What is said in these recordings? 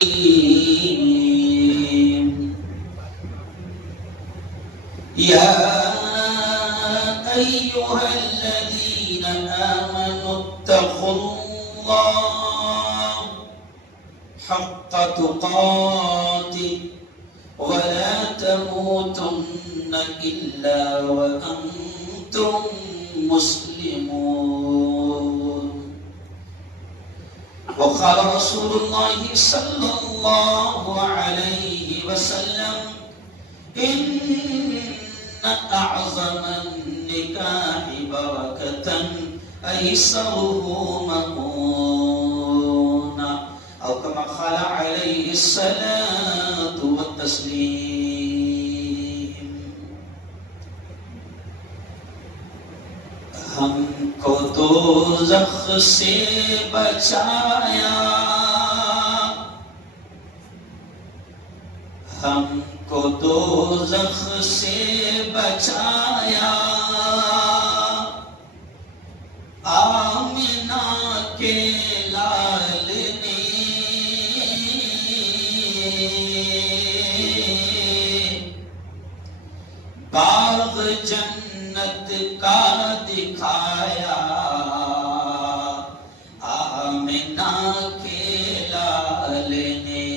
يا أيها الذين آمنوا اتقوا الله حق تقاته ولا تموتن إلا وأنتم مسلمون. وقال رسول الله صلى الله عليه وسلم إن أعظم النكاح بركة أيسره مؤونة أو كما قال عليه الصلاة والتسليم. ہم کو دوزخ سے بچایا، ہم کو دوزخ سے بچایا، آمنہ کے لال نے باغ جنت کا دکھایا، آمنہ کے لال نے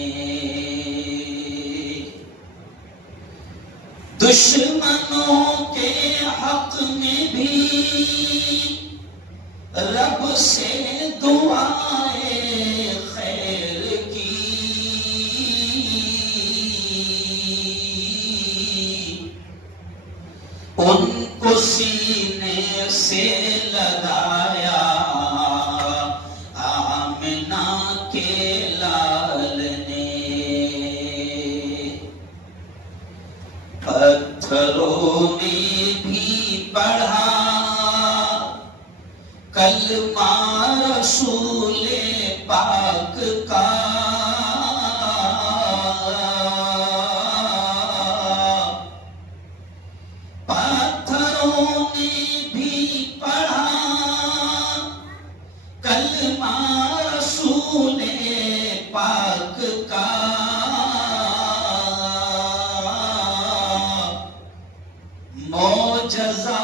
دشمنوں کے حق میں بھی رب سے دعائیں خیر کی، ان کو سینے سے لگایا، آمنہ کے لال نے پتھروں نے بھی پڑھا کلمہ رسول پاک کا، پتھروں نے بھی پڑھا کلمہ رسول پاک کا، معجزہ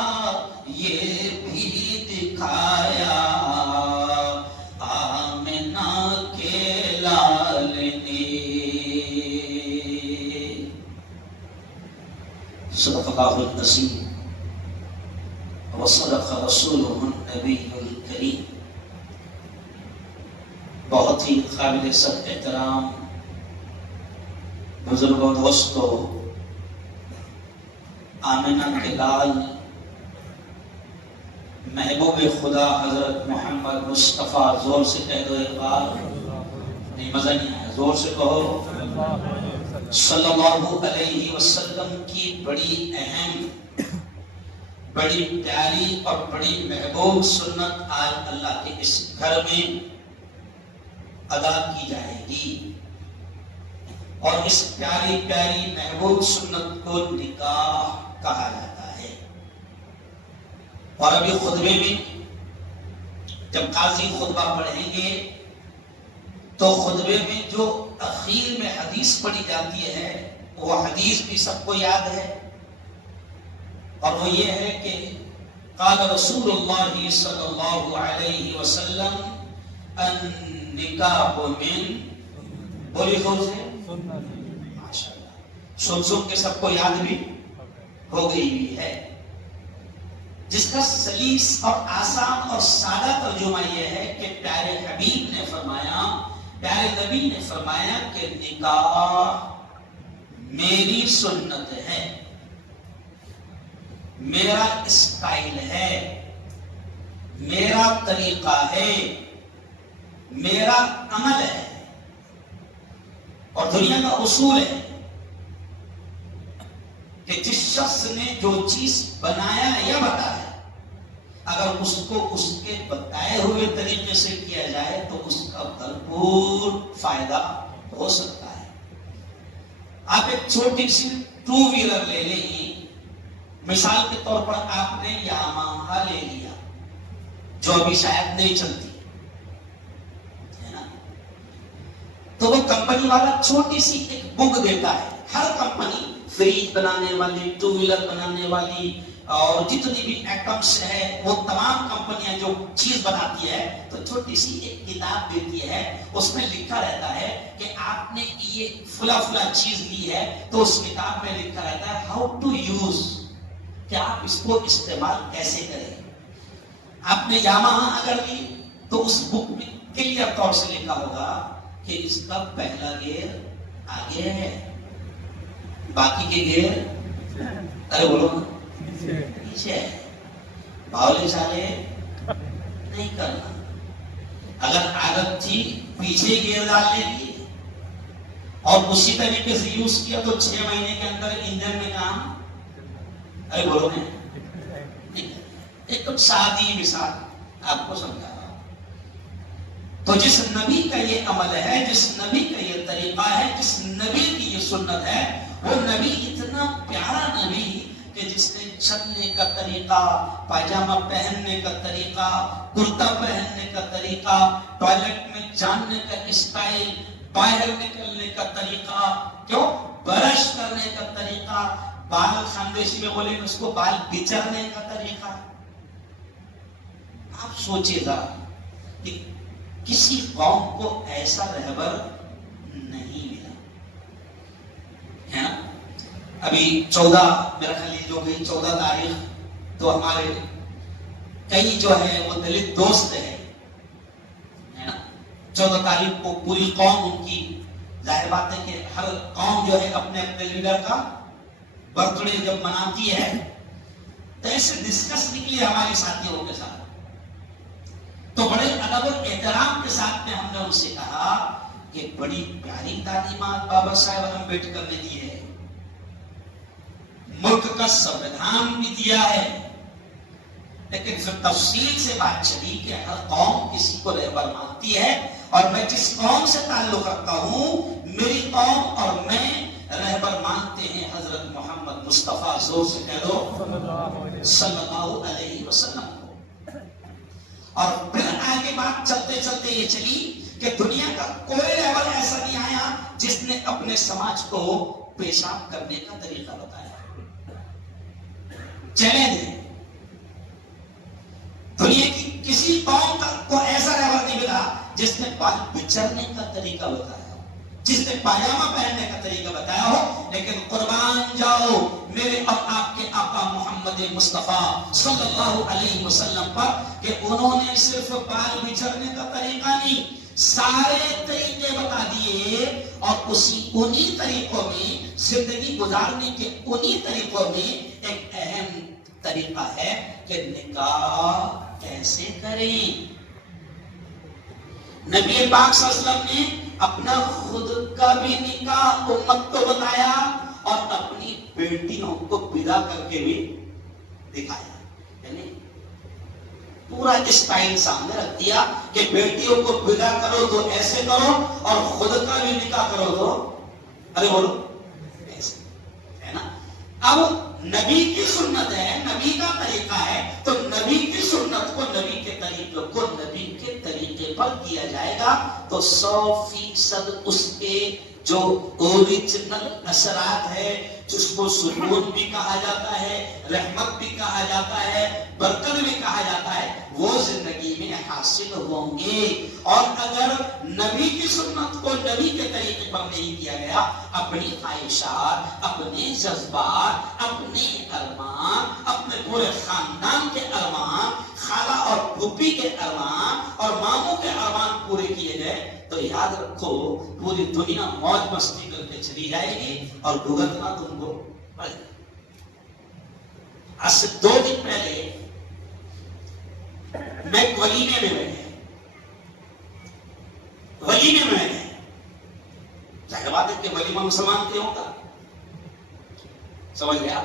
یہ بھی دکھایا، آمنہ کے لال نے. صدق اللہ العظیم وصدق رسولہ النبی الکریم. بہت ہی قابل سب احترام بزرگوں، دوستو، آمنہ کے لال محبوب خدا حضرت محمد مصطفیٰ، زور سے کہہ دو ایک بار، نہیں مزہ نہیں آیا، زور سے کہو، صلی اللہ علیہ وسلم کی بڑی اہم، بڑی پیاری اور بڑی محبوب سنت آج اللہ کے اس گھر میں ادا کی جائے گی، اور اس پیاری پیاری محبوب سنت کو نکاح کہا جاتا ہے. اور ابھی خطبے میں جب قاضی خطبہ پڑھیں گے تو خطبے میں جو اخیر میں حدیث پڑھی جاتی ہے وہ حدیث بھی سب کو یاد ہے، اور وہ یہ ہے کہ قال رسول اللہ صلی اللہ علیہ وسلم النکاح من، بولی زور سے، ماشاءاللہ، سن کے سب کو یاد بھی ہو گئی ہوئی ہے، جس کا سلیس اور آسان اور سادہ ترجمہ یہ ہے کہ پیارے حبیب نے فرمایا، پیارے نبی نے فرمایا کہ نکاح میری سنت ہے، میرا اسٹائل ہے، میرا طریقہ ہے، میرا عمل ہے، اور دنیا کا اصول ہے کہ جس شخص نے جو چیز بنایا یا بتایا، اگر اس کو اس کے بتائے ہوئے طریقے سے کیا جائے تو اس کا بھرپور فائدہ ہو سکتا ہے. آپ ایک چھوٹی سی ٹو ویلر لے لیں، مثال کے طور پر آپ نے یاماہا لے لیا جو ابھی شاید نہیں چلتی ہے نا، تو وہ کمپنی والا چھوٹی سی ایک بک دیتا ہے. ہر کمپنی فریج بنانے والی, ٹو ویلر بنانے والی اور جتنی بھی ایٹمس ہے, وہ تمام کمپنیاں جو چیز بناتی ہے تو چھوٹی سی ایک کتاب دیتی ہے. اس میں لکھا رہتا ہے کہ آپ نے یہ فلا فلا چیز لی ہے, تو اس کتاب میں لکھا رہتا ہے ہاؤ ٹو یوز, کہ آپ اس کو استعمال کیسے کریں. آپ نے یامہا اگر لی تو اس بک میں کلیئر طور سے لکھا ہوگا کہ اس کا پہلا گیئر آگے ہے, باقی کے گیئر ارے بولو پیچھے ہے. باولے چالے نہیں کرنا. اگر عادت تھی پیچھے گیئر ڈالنے کی اور اسی طریقے سے یوز کیا تو 6 مہینے کے اندر انجن میں کام, ارے بولو نہیں. ایک سادی مثال آپ کو سمجھا رہا ہوں. تو جس نبی کا یہ عمل ہے, جس نبی کا یہ طریقہ ہے, جس نبی کی یہ سنت ہے, وہ نبی اتنا پیارا نبی کہ جس نے چلنے کا طریقہ, پائجامہ پہننے کا طریقہ, کرتا پہننے کا طریقہ, ٹوائلٹ میں جانے کا اسٹائل, باہر نکلنے کا طریقہ, کیوں برش کرنے کا طریقہ, بال خاندیشی میں بولیں اس کو بال بچرنے کا طریقہ. آپ سوچئے گا کہ کسی قوم کو ایسا رہبر نہیں ملا ہے نا. ابھی 14 میرا خیال جو گئی 14 تاریخ, تو ہمارے کئی جو ہے وہ دلت دوست ہے نا. 14 تاریخ کو پوری قوم ان کی, ظاہر بات ہے کہ ہر قوم جو ہے اپنے اپنے لیڈر کا برتھ ڈے جب مناتی ہے تو ایسے ڈسکس نکلی ہمارے ساتھیوں کے ساتھ. تو بڑے ادب و احترام کے ساتھ میں ہم نے ان سے کہا کہ بڑی پیاری تعلیمات بابا صاحب امبیڈکر نے دی ہے, ملک کا سنویدھان بھی دیا ہے, لیکن پھر تفصیل سے بات چلی کہ ہر قوم کسی کو رہبر مانتی ہے, اور میں جس قوم سے تعلق رکھتا ہوں میری قوم اور میں رہبر مانتے ہیں حضرت محمد مصطفیٰ, زور سے کہہ دو صلی اللہ علیہ وسلم کو. اور پھر آگے بات چلتے چلتے یہ چلی کہ دنیا کا کوئی رہبر ایسا نہیں آیا جس نے اپنے سماج کو پیشاب کرنے کا طریقہ بتایا. چیلنج ہے, دنیا کی کسی قوم کو ایسا رہبر نہیں ملا جس نے بال بچرنے کا طریقہ بتایا ہو, جس نے پائجامہ پہننے کا طریقہ بتایا ہو. لیکن قربان جاؤ میرے اور آپ کے آقا محمد مصطفیٰ صلی اللہ علیہ وسلم پر کہ انہوں نے صرف بال بچھڑنے کا طریقہ نہیں, سارے طریقے بتا دیے, اور انہی طریقوں میں زندگی گزارنے کے انہی طریقوں میں ایک اہم طریقہ ہے کہ نکاح کیسے کریں. نبی پاک صلی اللہ علیہ وسلم نے اپنا خود کا بھی نکاح امت کو بتایا اور اپنی بیٹیوں کو ودا کر کے بھی دکھایا. یعنی پورا اسٹائل سامنے رکھ دیا کہ بیٹیوں کو ودا کرو تو ایسے کرو, اور خود کا بھی نکاح کرو تو ارے بولو ایسے, ہے نا. اب نبی کی سنت ہے, نبی کا طریقہ ہے, تو نبی کی سنت کو, نبی کے طریقے کو نبی کے طریقے پر کیا جائے گا تو 100% اس کے جو اوریجنل اثرات ہے, جس کو سکون بھی کہا جاتا ہے, رحمت بھی کہا جاتا ہے, برکت بھی کہا جاتا ہے, وہ زندگی میں حاصل ہوں گے. اور اگر نبی کی سنت کو نبی کے طریقے پر نہیں کیا گیا, اپنی خواہشات, اپنے جذبات, اپنے ارمان, اپنے پورے خاندان کے ارمان, خالہ اور پھوپھی کے ارمان اور ماموں کے ارمان پورے کیے گئے, تو یاد رکھو پوری دنیا موج مستی کر کے چلی جائے گی اور بھگتنا تم کو پڑے گا. آج سے 2 دن پہلے میں ولیمے میں بیٹھے, ظاہر بات ہے کہ ولیمہ مسلمان کے ہوگا, سمجھ گیا,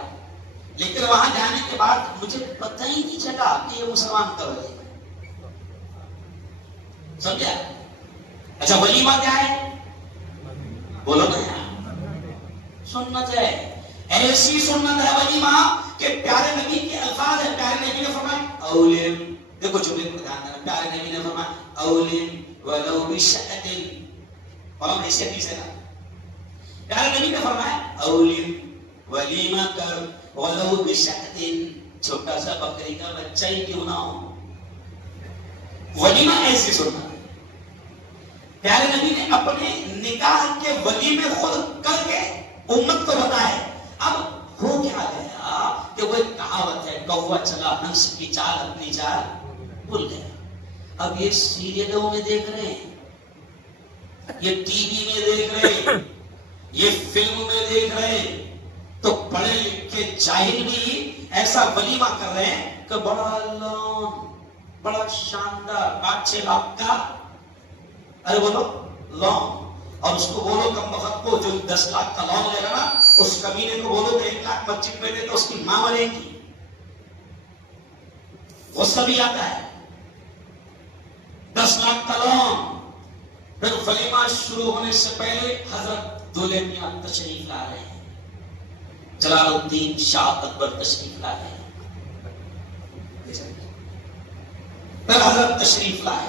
لیکن وہاں جانے کے بعد مجھے پتہ ہی نہیں چلا کہ یہ مسلمان کا ولیمہ ہے. سمجھا؟ اچھا ولیمہ کیا ہے؟ بولو نا, سنت ہے. ایسی سنت ہے ولیمہ کہ پیارے نبی کے الفاظ ہے, پیارے نبی نے فرمایا اولم, دیکھو چھوٹے کو دھیان دینا, پیارے نبی نے فرمایا اولم ولو بشأۃ, اور ہم ایسے حدیث ہے نا، پیارے نبی نے فرمایا اولیم ولیمہ کر ولو بشأت، چھوٹا سا بکری کا بچہ ہی کیوں نہ ہو، ولیمہ ایسے سننا۔ پیارے نبی نے اپنے نکاح کے ولیمے خود کر کے امت کو بتائے۔ اب ہو کیا گیا کہ وہ ایک کہاوت ہے، کوا چلا ہنس کی چال اپنی چال بھول گیا۔ اب یہ سیریلوں میں دیکھ رہے ہیں، یہ ٹی وی میں دیکھ رہے ہیں، یہ فلم میں دیکھ رہے ہیں، تو پڑھے لکھے جاہل بھی ایسا ولیمہ کر رہے ہیں کہ بڑا لون، بڑا شاندار 5-6 لاکھ کا، ارے بولو لون، اور اس کو بولو کم وقت کو جو 10 لاکھ کا لون لے گا نا، اس کمینے کو بولو کہ 1 لاکھ مسجد میں دے تو اس کی ماں مرے گی، غصہ بھی آتا ہے۔ 10 لاکھ کا لون، پھر ولیمہ شروع ہونے سے پہلے حضرت دولہے میاں تشریف لا رہے ہیں، جلال الدین شاہ اکبر تشریف لا رہے ہیں، پھر حضرت تشریف لائے،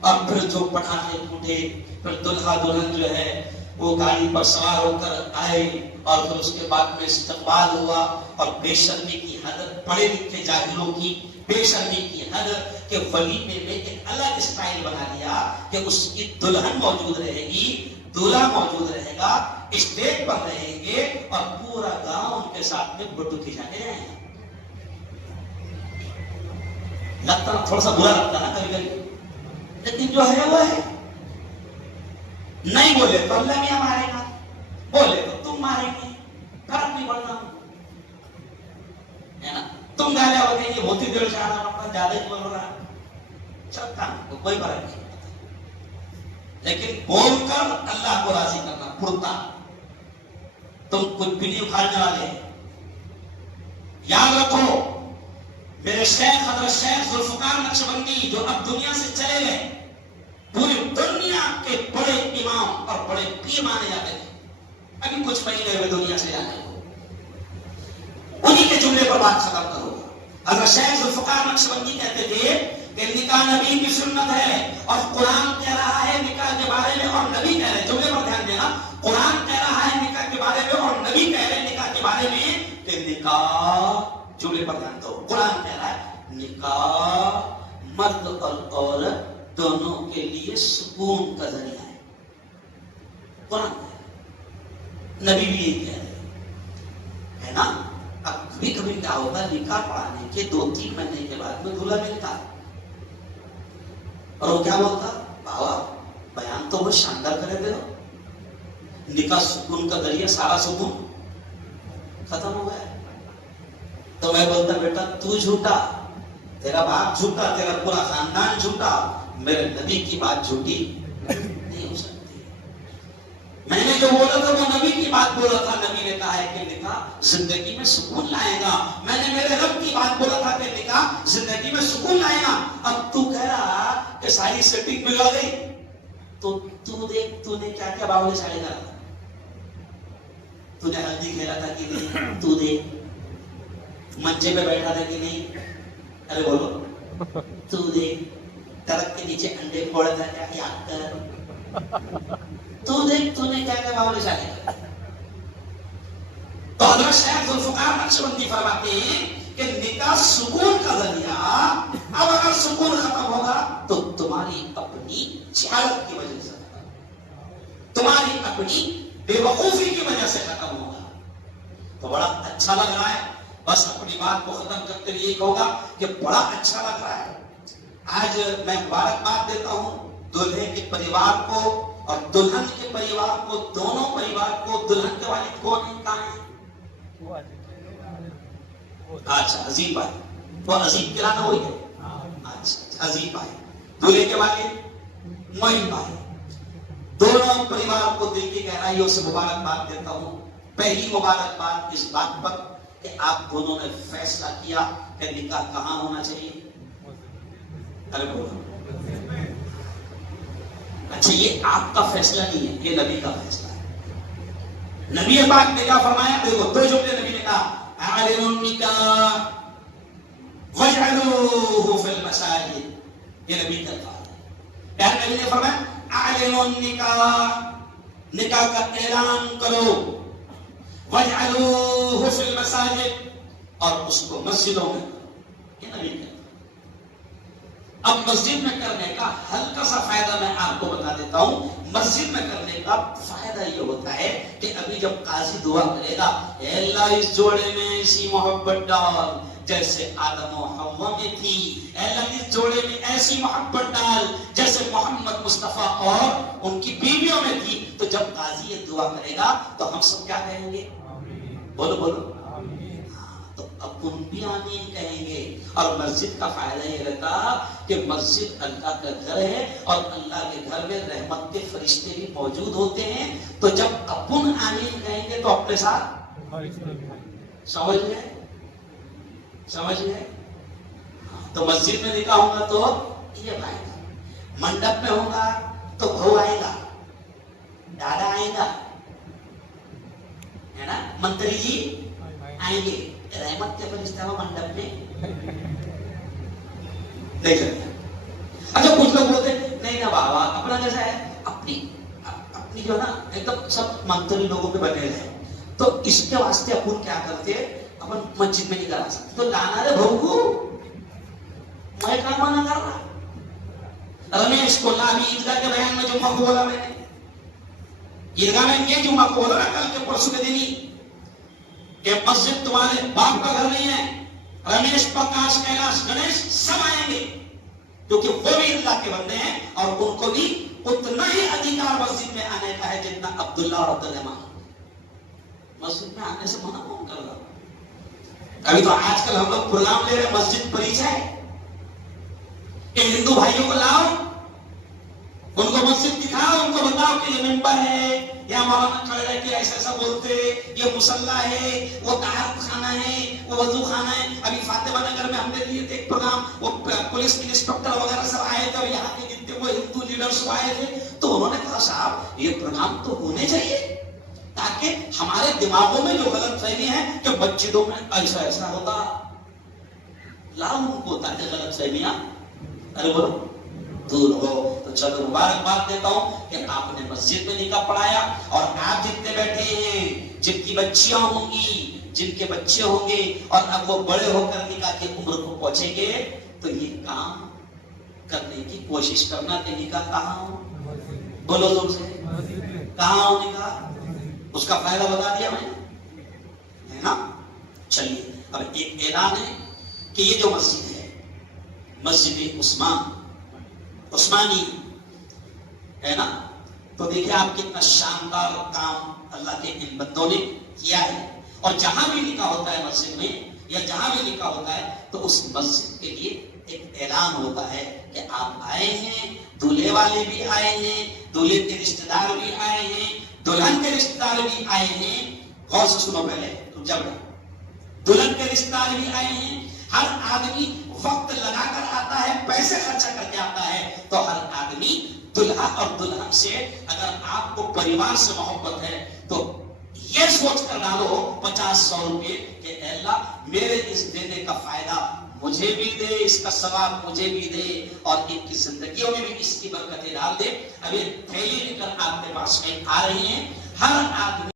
اور پھر جو پٹاخے پھوٹے، پھر دلہا دلہن جو ہے وہ گاڑی پر سوار ہو کر آئے، اور پھر اس کے بعد میں استقبال ہوا، اور بے شرمی کی حد، پڑھے لکھے جاہلوں کی بے شرمی کی حد کہ ولیمے میں ایک الگ اسٹائل بنا لیا کہ اس کی دلہن موجود رہے گی، دولہا موجود رہے گا، اسٹیج پر رہیں گے، اور پورا گاؤں ان کے ساتھ میں بٹو کھجانے رہے ہیں۔ لگتا نا تھوڑا سا برا لگتا نا کبھی کبھی، لیکن جو ہے وہ ہے۔ نہیں بولے تو اللہ میاں مارے گا، بولے تو تم ماریں گے، فرق نہیں پڑنا ہے نا۔ تم گالیاں ہو گئی، ہوتی دیر سے آنا پڑتا، زیادہ ہی بول رہا چلتا کوئی فرق نہیں پڑتا، لیکن بول کر اللہ کو راضی کرنا پڑتا۔ تم کچھ بھی نہیں اکھاڑنے والے، یاد رکھو میرے شیخ حضرت شیخ ذوالفقار نقشبندی جو اب دنیا سے چلے گئے، پوری دنیا کے بڑے امام اور بڑے پیر مانے جاتے تھے، ابھی کچھ مہینے ہوئے دنیا سے جانے کو، انہی کے جملے پر بات ختم کرو۔ حضرت شیخ ذوالفقار نقشبندی کہتے تھے کہ نکاح نبی کی سنت ہے، اور قرآن کہہ رہا ہے نکاح کے بارے میں، اور نبی کہہ رہے، جملے پر دھیان دینا، قرآن کہہ رہا ہے نکاح کے بارے میں، اور نبی کہہ رہے ہیں نکاح کے بارے میں کہ نکاح، جملے پر دھیان دو، قرآن کہہ رہا ہے نکاح مرد اور عورت دونوں کے لیے سکون کا ذریعہ ہے، قرآن کہہ رہا ہے، نبی بھی یہی کہہ رہے ہے نا۔ اب کبھی کبھی کیا ہوگا، نکاح پڑھانے کے 2-3 مہینے کے بعد میں دولہا ملتا، اور وہ کیا بولتا، بابا بیان تو وہ شاندار کرے دے ہو، نکاح سکون کا ذریعہ، سارا سکون ختم ہو گیا۔ تو میں بولتا بیٹا تو جھوٹا، تیرا باپ جھوٹا، تیرا پورا خاندان جھوٹا، میرے نبی کی بات جھوٹی نہیں ہو سکتی۔ میں نے جو بولا تھا وہ نبی کی بات بولا تھا، نبی نے کہا ہے کہ نکاح زندگی میں سکون لائے گا، میں نے میرے رب کی بات بولا تھا کہ نکاح زندگی میں سکون لائے گا۔ اب تو کہہ رہا کہ ساری سیٹنگ بگڑ گئی، تو تو دیکھ تو نے کیا کیا باولے چالے کرا، تو نے ہلدی کھیلا تھا کہ نہیں، تو دیکھ منچے پہ بیٹھا تھا کہ نہیں، ارے بولو تو دیکھ درخت کے نیچے انڈے پھوڑا تھا کیا، یاد کر، تو دیکھ تو نے کیا کیا باولے چالے کرا۔ تو حضرت شیخ ذوالفقار نقشبندی فرماتے ہیں کہ نکاح سکون کا ذریعہ، اب اگر سکون ختم ہوگا تو تمہاری اپنی جہالت کی وجہ سے ختم ہوگا، تمہاری اپنی بے وقوفی کی وجہ سے ختم ہوگا۔ تو بڑا اچھا لگ رہا ہے، بس اپنی بات کو ختم کرتے ہوئے یہ کہوں گا کہ بڑا اچھا لگ رہا ہے۔ آج میں مبارکباد دیتا ہوں دلہے کے پریوار کو اور دلہن کے پریوار کو، دونوں پریوار کو۔ دلہن کے والد کون ہیں، کہاں ہیں؟ اچھا عظیم بھائی، وہ عظیم کرانا ہوئی ہے، اچھا عظیم بھائی۔ دلہے کے والد معین بھائی، دونوں پریوار کو دل کی گہرائیوں سے مبارکباد دیتا ہوں۔ پہلی مبارکباد اس بات پر کہ آپ دونوں نے فیصلہ کیا کہ نکاح کہاں ہونا چاہیے، ارے بولو، اچھا یہ آپ کا فیصلہ نہیں ہے، یہ نبی کا فیصلہ ہے۔ نبی پاک نے کیا فرمایا، دیکھو 2 جملے نبی نے کہا، اعلنوا النکاح واجعلوه فی المساجد، یہ نبی کا کہا ہے۔ پیارے نبی نے فرمایا اعلنوا النکاح، نکاح کا اعلان کرو، وَاجْعَلُوهُ فِي الْمَسَاجِدِ، اور اس کو مسجدوں میں کرو. یہ نبی کہتا. اب مسجد میں کرنے کا ہلکا سا فائدہ میں آپ کو بتا دیتا ہوں. مسجد میں کرنے کا فائدہ یہ ہوتا ہے کہ ابھی جب قاضی دعا کرے گا، اے اللہ اس جوڑے میں ایسی محبت ڈال جیسے آدم و حوا میں تھی، اے اللہ اس جوڑے میں ایسی محبت ڈال جیسے محمد مصطفیٰ اور ان کی بیویوں میں تھی. تو جب قاضی یہ دعا کرے گا تو ہم سب کیا کہیں گے؟ بولو بولو. تو اب ان بھی آمین کہیں گے. اور مسجد کا فائدہ یہ رہتا کہ مسجد اللہ کا گھر ہے اور اللہ کے گھر میں رحمت کے فرشتے بھی موجود ہوتے ہیں. تو جب اپن آمین کہیں گے تو اپنے ساتھ سمجھ گئے. تو مسجد میں نکاح ہوگا تو یہ فائدہ، منڈپ میں ہوگا تو بہو آئے گا، دادا آئے گا، ہے نا، منتری جی آئیں گے. رحمت کے فرشتہ منڈپ میں دیکھ سکتے. اچھا کچھ لوگ بولتے نہیں نا بابا اپنا جیسا ہے، اپنی جو ہے نا ایک دم سب منتری لوگوں پہ بنے رہے. تو اس کے واسطے اپن کیا کرتے، اپن مسجد میں نہیں کرا سکتے. تو لانا رے بہو کو، میں کام منع کر رہا. رمیش کو لا بھی عیدگاہ کے بیان میں جمعہ کو بولا، میں نے عیدگاہ میں یہ جمعہ کو بولا نا کل کے پرسوں کے دن کہ مسجد تمہارے باپ کا گھر نہیں ہے. رمیش پرکاش کیلاش گنیش سب آئیں گے کیونکہ وہ بھی اللہ کے بندے ہیں اور ان کو بھی اتنا ہی ادھیکار مسجد میں آنے کا ہے جتنا عبداللہ اور عبدالرحمان. مسجد میں آنے سے منع کون کر رہا؟ ابھی تو آج کل ہم لوگ پروگرام لے رہے مسجد پریچے کہ ہندو بھائیوں کو لاؤ، ان کو مسجد دکھاؤ، ان کو بتاؤ کہ یہ ممبر ہے، یا مولانا کھڑے رہ کے ایسا ایسا بولتے، یہ مصلی ہے، وہ طہارت خانہ ہے، وہ وضو خانہ ہے. ابھی فاطمہ نگر میں ہم نے لیے تھے ایک پروگرام، وہ پولیس انسپکٹر وغیرہ سب آئے تھے اور یہاں کے جتنے وہ ہندو لیڈرز آئے تھے. تو انہوں نے کہا صاحب یہ پروگرام تو ہونے چاہیے تاکہ ہمارے دماغوں میں جو غلط فہمی ہے کہ مسجدوں میں ایسا ایسا ہوتا، لاؤ ان کو تاکہ غلط فہمیاں ارے بولو دور ہو. تو چلو مبارکباد دیتا ہوں کہ آپ نے مسجد میں نکاح پڑھایا. اور آپ جتنے بیٹھے ہیں جن کی بچیاں ہوں گی، جن کے بچے ہوں گے اور اب وہ بڑے ہو کر نکاح کی عمر کو پہنچیں گے، تو یہ کام کرنے کی کوشش کرنا کہ نکاح کہاں ہو. بولو زور سے، کہاں ہو نکاح؟ اس کا فائدہ بتا دیا میں نے، ہے نا. چلیے اب ایک اعلان ہے کہ یہ جو مسجد ہے مسجد عثمانی ہے نا. تو دیکھیں آپ کتنا شاندار کام اللہ کے ان بندوں نے کیا ہے. اور جہاں بھی نکاح ہوتا ہے مسجد میں یا جہاں بھی نکاح ہوتا ہے تو اس مسجد کے لیے ایک اعلان ہوتا ہے کہ آپ آئے ہیں، دولہے والے بھی آئے ہیں، دولہے کے رشتہ دار بھی آئے ہیں، دلہن کے رشتہ دار بھی آئے ہیں. غور سے سنو پہلے جب دلہن کے رشتہ دار بھی آئے ہیں. ہر آدمی وقت لگا کر آتا ہے، پیسے خرچہ کر کے آتا ہے. تو ہر آدمی دلہا اور دلہن سے اگر آپ کو پریوار سے محبت ہے تو یہ سوچ کر ڈالو 50-100 روپے کہ اے اللہ میرے اس دینے کا فائدہ مجھے بھی دے، اس کا ثواب مجھے بھی دے اور ان کی زندگیوں میں بھی اس کی برکتیں ڈال دے. ابھی تھیلی لے کر آپ کے پاس میں آ رہی ہیں. ہر آدمی